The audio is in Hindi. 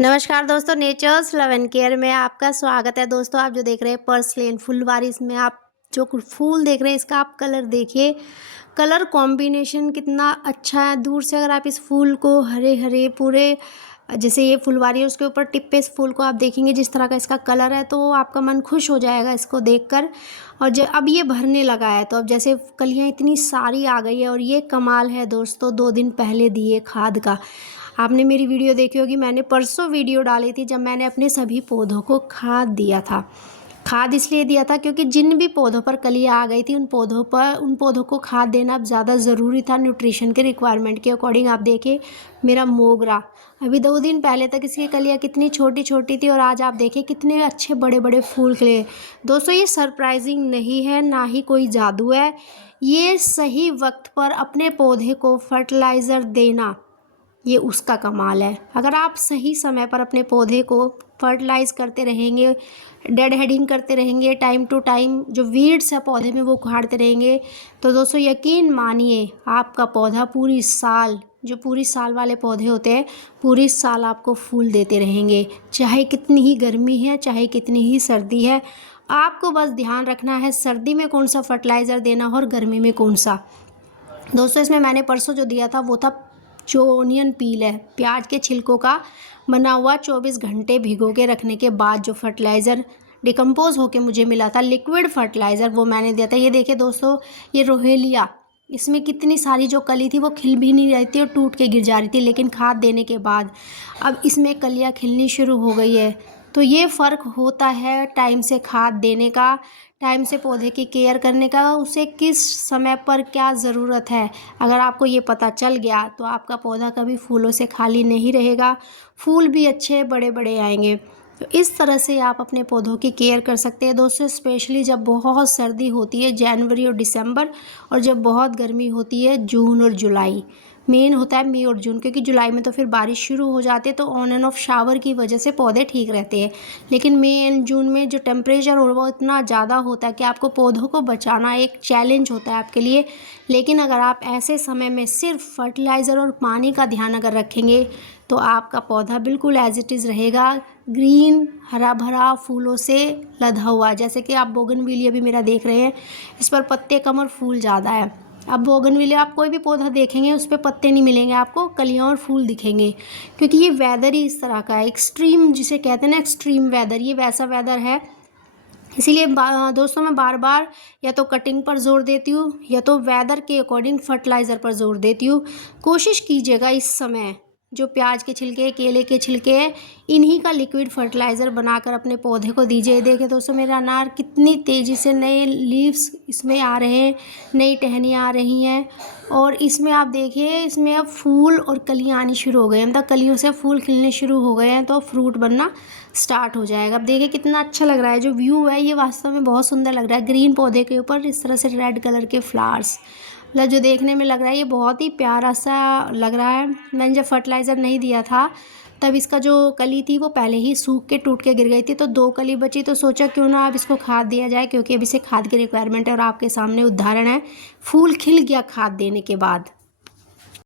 नमस्कार दोस्तों, नेचर्स लव एंड केयर में आपका स्वागत है। दोस्तों, आप जो देख रहे हैं पर्सलेन फुलवारी, इसमें आप जो फूल देख रहे हैं इसका आप कलर देखिए। कलर कॉम्बिनेशन कितना अच्छा है। दूर से अगर आप इस फूल को हरे हरे पूरे जैसे ये फुलवारी है उसके ऊपर टिप पे इस फूल को आप देखेंगे जिस तरह का इसका कलर है तो आपका मन खुश हो जाएगा इसको देखकर। और जब अब ये भरने लगा है तो अब जैसे कलियाँ इतनी सारी आ गई है। और ये कमाल है दोस्तों, 2 दिन पहले दिए खाद का। आपने मेरी वीडियो देखी होगी, मैंने परसों वीडियो डाली थी जब मैंने अपने सभी पौधों को खाद दिया था। खाद इसलिए दिया था क्योंकि जिन भी पौधों पर कलियाँ आ गई थी उन पौधों को खाद देना अब ज़्यादा ज़रूरी था न्यूट्रिशन के रिक्वायरमेंट के अकॉर्डिंग। आप देखिए मेरा मोगरा अभी 2 दिन पहले तक इसकी कलियाँ कितनी छोटी छोटी थी और आज आप देखिए कितने अच्छे बड़े बड़े फूल खिले। दोस्तों, ये सरप्राइजिंग नहीं है, ना ही कोई जादू है। ये सही वक्त पर अपने पौधे को फर्टिलाइज़र देना, ये उसका कमाल है। अगर आप सही समय पर अपने पौधे को फर्टिलाइज़ करते रहेंगे, डेड हेडिंग करते रहेंगे, टाइम टू टाइम जो वीड्स है पौधे में वो उखाड़ते रहेंगे, तो दोस्तों यकीन मानिए आपका पौधा पूरी साल, जो पूरी साल वाले पौधे होते हैं, पूरी साल आपको फूल देते रहेंगे। चाहे कितनी ही गर्मी है, चाहे कितनी ही सर्दी है, आपको बस ध्यान रखना है सर्दी में कौन सा फर्टिलाइज़र देना और गर्मी में कौन सा। दोस्तों, इसमें मैंने परसों जो दिया था वो था जो ओनियन पील है, प्याज के छिलकों का बना हुआ 24 घंटे भिगो के रखने के बाद जो फर्टिलाइज़र डिकम्पोज होके मुझे मिला था, लिक्विड फर्टिलाइज़र, वो मैंने दिया था। ये देखिए दोस्तों, ये रोहेलिया, इसमें कितनी सारी जो कली थी वो खिल भी नहीं रही थी और टूट के गिर जा रही थी, लेकिन खाद देने के बाद अब इसमें कलियाँ खिलनी शुरू हो गई है। तो ये फ़र्क होता है टाइम से खाद देने का, टाइम से पौधे की केयर करने का, उसे किस समय पर क्या ज़रूरत है। अगर आपको ये पता चल गया तो आपका पौधा कभी फूलों से खाली नहीं रहेगा, फूल भी अच्छे बड़े बड़े आएंगे। तो इस तरह से आप अपने पौधों की केयर कर सकते हैं दोस्तों, स्पेशली जब बहुत सर्दी होती है जनवरी और दिसंबर, और जब बहुत गर्मी होती है जून और जुलाई। मेन होता है मई और जून, क्योंकि जुलाई में तो फिर बारिश शुरू हो जाती है तो ऑन एंड ऑफ शावर की वजह से पौधे ठीक रहते हैं। लेकिन मई एंड जून में जो टेम्परेचर हो वो इतना ज़्यादा होता है कि आपको पौधों को बचाना एक चैलेंज होता है आपके लिए। लेकिन अगर आप ऐसे समय में सिर्फ फर्टिलाइज़र और पानी का ध्यान अगर रखेंगे तो आपका पौधा बिल्कुल एज इट इज़ रहेगा, ग्रीन हरा भरा फूलों से लदा हुआ। जैसे कि आप बोगनविलिया भी मेरा देख रहे हैं, इस पर पत्ते कम और फूल ज़्यादा है। अब बोगनविलिया आप कोई भी पौधा देखेंगे उस पर पत्ते नहीं मिलेंगे आपको, कलियाँ और फूल दिखेंगे, क्योंकि ये वेदर ही इस तरह का है। एक्सट्रीम जिसे कहते हैं ना, एक्सट्रीम वेदर, ये वैसा वेदर है। इसीलिए दोस्तों मैं बार बार या तो कटिंग पर जोर देती हूँ या तो वेदर के अकॉर्डिंग फर्टिलाइज़र पर जोर देती हूँ। कोशिश कीजिएगा इस समय जो प्याज के छिलके, केले के छिलके हैं, इन्हीं का लिक्विड फर्टिलाइज़र बनाकर अपने पौधे को दीजिए। देखिए दोस्तों, मेरा अनार कितनी तेज़ी से नए लीव्स इसमें आ रहे हैं, नई टहनियाँ आ रही हैं। और इसमें आप देखिए, इसमें अब फूल और कलियाँ आनी शुरू हो गई हैं, मतलब कलियों से फूल खिलने शुरू हो गए हैं तो फ्रूट बनना स्टार्ट हो जाएगा। अब देखिए कितना अच्छा लग रहा है, जो व्यू है ये वास्तव में बहुत सुंदर लग रहा है। ग्रीन पौधे के ऊपर इस तरह से रेड कलर के फ्लावर्स, मतलब जो देखने में लग रहा है ये बहुत ही प्यारा सा लग रहा है। मैंने जब फर्टिलाइज़र नहीं दिया था तब इसका जो कली थी वो पहले ही सूख के टूट के गिर गई थी, तो 2 कली बची, तो सोचा क्यों ना अब इसको खाद दिया जाए, क्योंकि अभी से खाद की रिक्वायरमेंट है। और आपके सामने उदाहरण है, फूल खिल गया खाद देने के बाद।